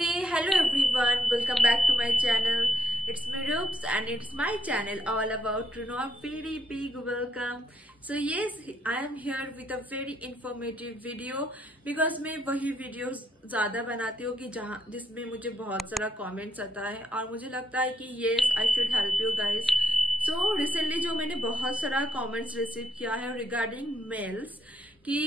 Hey, hello everyone. Welcome back to my channel. It's me Roops and it's my channel all about to know a very big welcome. So yes, I am here with a very informative video because मैं वही videos ज़्यादा बनाती हूँ कि जिसमें मुझे बहुत सारा comments आता है और मुझे लगता है कि yes, I should help you guys. So recently जो मैंने बहुत सारा comments receive किया है regarding mails कि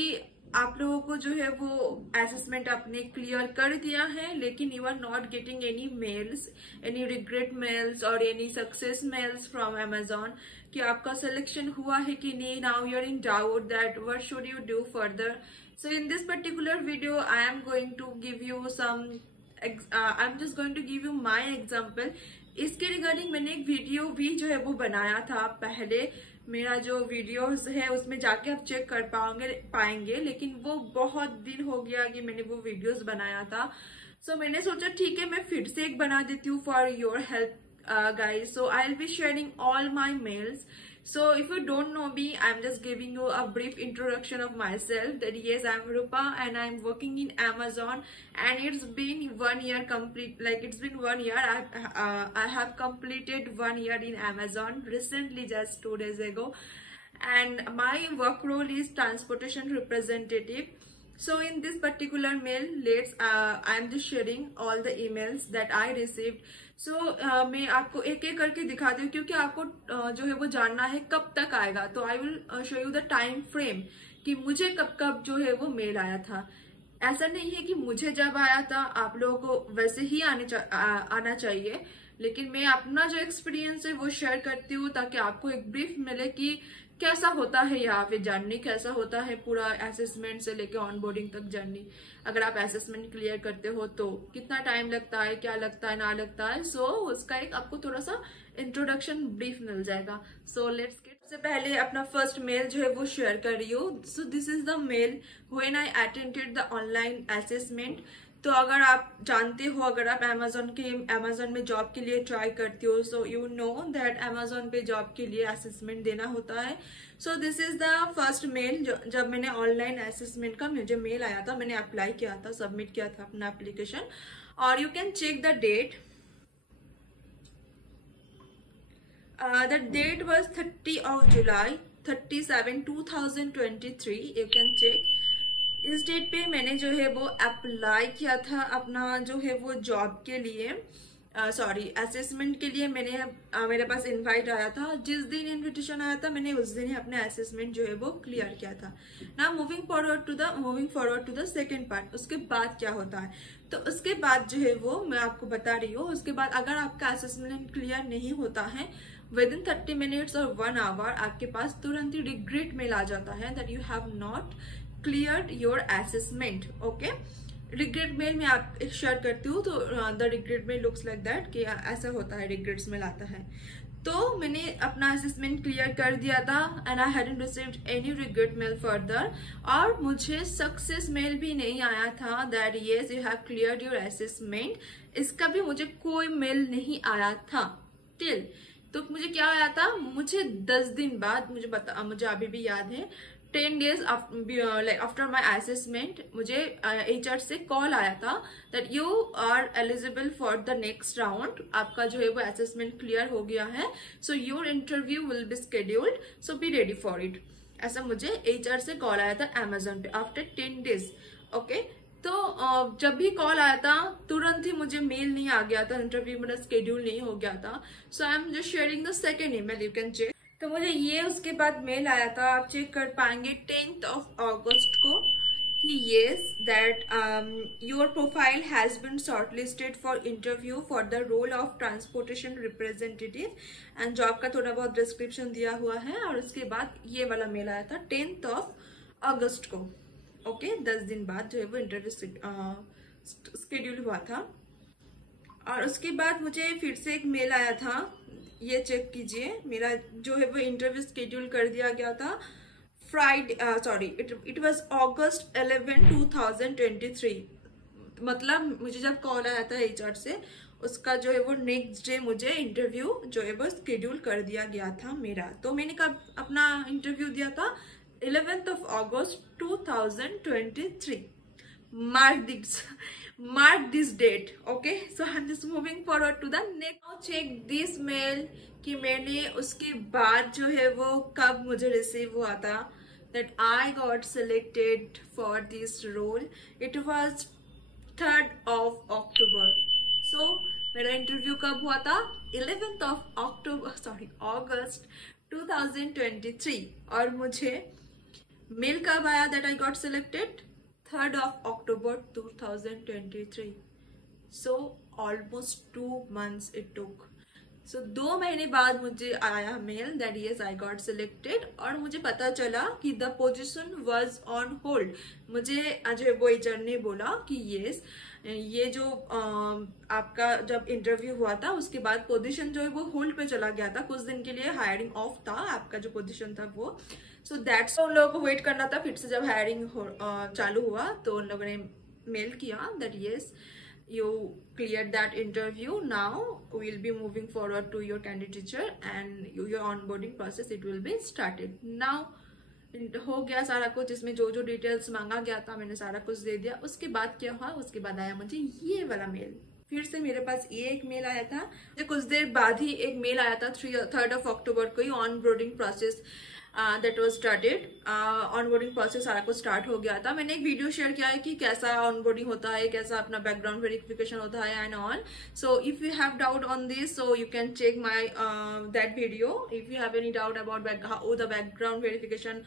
आप लोगों को जो है वो असेसमेंट आपने क्लियर कर दिया है लेकिन you are not getting any mails, any regret mails और any success mails from Amazon कि आपका सिलेक्शन हुआ है कि नहीं. Now you are in doubt that what should you do further. So in this particular video I am going to give you some I am just going to give you my example. इसके regarding मैंने एक video भी जो है वो बनाया था पहले. मेरा जो वीडियोस है उसमें जाके आप चेक कर पाएंगे लेकिन वो बहुत दिन हो गया कि मैंने वो वीडियोस बनाया था. सो मैंने सोचा ठीक है मैं फिर से एक बना देती हूँ for your help guys. So I'll be sharing all my mails. So if you don't know me, I'm just giving you a brief introduction of myself that yes, I'm Rupa and I'm working in Amazon and it's been 1 year complete, like it's been 1 year. I have completed 1 year in Amazon recently, just 2 days ago, and my work role is transportation representative. So in this particular mail, I am just sharing all the emails that I received. So मैं आपको एक एक करके दिखाती हूँ क्योंकि आपको जो है वो जानना है कब तक आएगा. तो I will show you the time frame कि मुझे कब कब जो है वो मेल आया था. ऐसा नहीं है कि मुझे जब आया था आप लोगों को वैसे ही आना चाहिए, लेकिन मैं अपना जो एक्सपीरियंस है वो शेयर करती हूँ ताकि आपको एक ब्रीफ मिले कि कैसा होता है यहाँ पे जर्नी, कैसा होता है पूरा असेसमेंट से लेके ऑनबोर्डिंग तक जर्नी. अगर आप असेसमेंट क्लियर करते हो तो कितना टाइम लगता है, क्या लगता है, ना लगता है. सो उसका एक आपको थोड़ा सा इंट्रोडक्शन ब्रीफ मिल जाएगा. So let's get. सबसे पहले अपना फर्स्ट मेल जो है वो शेयर कर रही हूँ. So this is the mail when I attended the online assessment. तो अगर आप जानते हो, अगर आप अमेजोन में जॉब के लिए ट्राई करते हो, so you know that Amazon पे जॉब के लिए असेसमेंट देना होता है. So this is the first mail. जब मैंने ऑनलाइन असेसमेंट का मुझे मेल आया था, मैंने अप्लाई किया था, सबमिट किया था अपना एप्लीकेशन. और you can check the date. The date was 30 July 2023. You can check. इस डेट पे मैंने जो है वो अप्लाई किया था अपना जो है वो जॉब के लिए, असेसमेंट के लिए. मेरे पास इनवाइट आया था. जिस दिन इनविटेशन आया था मैंने उस दिन ही अपना असेसमेंट जो है वो क्लियर किया था. ना moving forward to the second part. उसके बाद क्या होता है, तो उसके बाद जो है वो मैं आपको बता रही हूँ. उसके बाद अगर आपका असेसमेंट क्लियर नहीं होता है विद इन 30 मिनट्स और 1 आवर आपके पास तुरंत ही रिग्रेट मेल आ जाता है that you have not cleared your assessment. Okay, regret mail में आप शेयर करती हूँ. तो the regret mail looks like that कि ऐसा होता है, रिग्रेट्स मेल आता है. तो मैंने अपना असेसमेंट क्लियर कर दिया था and I hadn't received any regret mail further. और मुझे सक्सेस मेल भी नहीं आया था that yes you have cleared your assessment. इसका भी मुझे कोई मेल नहीं आया था टिल. तो मुझे क्या आया था, मुझे 10 दिन बाद, मुझे अभी भी याद है, 10 days आफ्टर माई असेसमेंट मुझे HR से कॉल आया था that you are eligible for the next round. आपका जो है वो असेसमेंट क्लियर हो गया है. So your interview will be scheduled, so be ready for it. ऐसा मुझे HR से कॉल आया था अमेजोन पे आफ्टर 10 days. ओके, तो जब भी कॉल आया था तुरंत ही मुझे मेल नहीं आ गया था, इंटरव्यू मेरा स्केड्यूल नहीं हो गया था. So I am just sharing the second email, you can check. तो मुझे ये उसके बाद मेल आया था, आप चेक कर पाएंगे 10th of August को कि yes that your profile has been shortlisted for interview for the role of transportation representative and job का थोड़ा बहुत डिस्क्रिप्शन दिया हुआ है. और उसके बाद ये वाला मेल आया था 10th of August को. ओके, 10 दिन बाद जो है वो इंटरव्यू स्केड्यूल हुआ था. और उसके बाद मुझे फिर से एक मेल आया था, ये चेक कीजिए. मेरा जो है वो इंटरव्यू स्केड्यूल कर दिया गया था फ्राइडे, इट वाज August 11, 2023. मतलब मुझे जब कॉल आया था HR से, उसका जो है वो नेक्स्ट डे मुझे इंटरव्यू जो है वो स्केड्यूल कर दिया गया था मेरा. तो मैंने कब अपना इंटरव्यू दिया था, 11th of August 2023. mark this date. Okay, so I'm just moving forward to the next. Now check this mail कि मैंने उसके बाद जो है वो कब मुझे रिसीव हुआ था, that I got selected for this role. It was 3rd of October. So मेरा इंटरव्यू कब हुआ था? 11th of October, sorry, August 2023. और मुझे मेल कब आया that I got selected? 3rd of October 2023. So almost 2 months it took. So 2 महीने बाद मुझे आया mail that yes I got selected, और मुझे पता चला कि the position was on hold. मुझे अजय वो एचआर ने बोला कि yes ये जो आपका जब इंटरव्यू हुआ था उसके बाद पोजीशन जो है वो होल्ड पे चला गया था, कुछ दिन के लिए हायरिंग ऑफ था, आपका जो पोजीशन था वो. सो दैट्स उन लोगों को वेट करना था. फिर से जब हायरिंग चालू हुआ तो उन लोगों ने मेल किया that yes you cleared that interview, now we'll be moving forward to your candidature and your onboarding process it will be started. Now हो गया सारा कुछ, इसमें जो जो डिटेल्स मांगा गया था मैंने सारा कुछ दे दिया. उसके बाद क्या हुआ, उसके बाद आया मुझे ये वाला मेल. फिर से मेरे पास ये एक मेल आया था. कुछ देर बाद ही एक मेल आया था 3rd of October को ही onboarding process that was started. Onboarding process सारा कुछ स्टार्ट हो गया था. मैंने एक वीडियो शेयर किया है कि कैसा ऑनबोर्डिंग होता है, कैसा अपना बैकग्राउंड वेरिफिकेशन होता है and all. So if you have doubt on this so you can check my that video if you have any doubt about how the background verification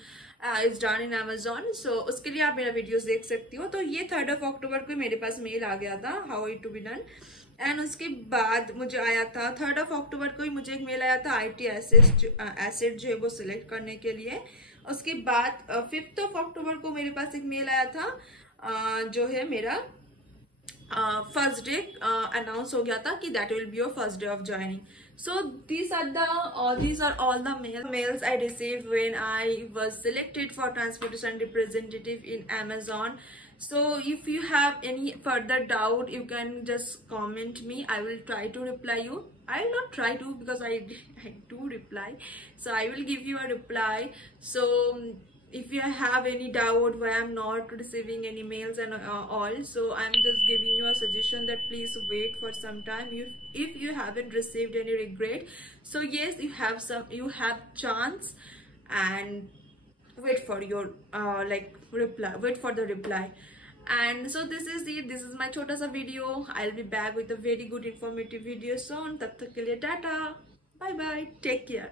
is done in Amazon. सो उसके लिए आप मेरा videos देख सकती हो. तो ये 3rd of October को मेरे पास मेल आ गया था how it to be done. And उसके बाद मुझे आया था 3rd of October को ही मुझे एक मेल आया था IT एसेट जो है वो सिलेक्ट करने के लिए. उसके बाद 5th of October को मेरे पास एक मेल आया था जो है मेरा फर्स्ट डे अनाउंस हो गया था कि that will be your first day of joining. So these are all the mails I received when I was selected for transportation representative in Amazon. So if you have any further doubt you can just comment me. I will try to reply you. I will not try to because I do reply. So I will give you a reply. So if you have any doubt why I'm not receiving any mails and all, so I'm just giving you a suggestion that please wait for some time. If you haven't received any regret, so yes you have chance and wait for your reply, wait for the reply. And so this is it. This is my छोटा सा video. I'll be back with a very good informative video soon. तब तक के लिए Tata, bye bye, take care.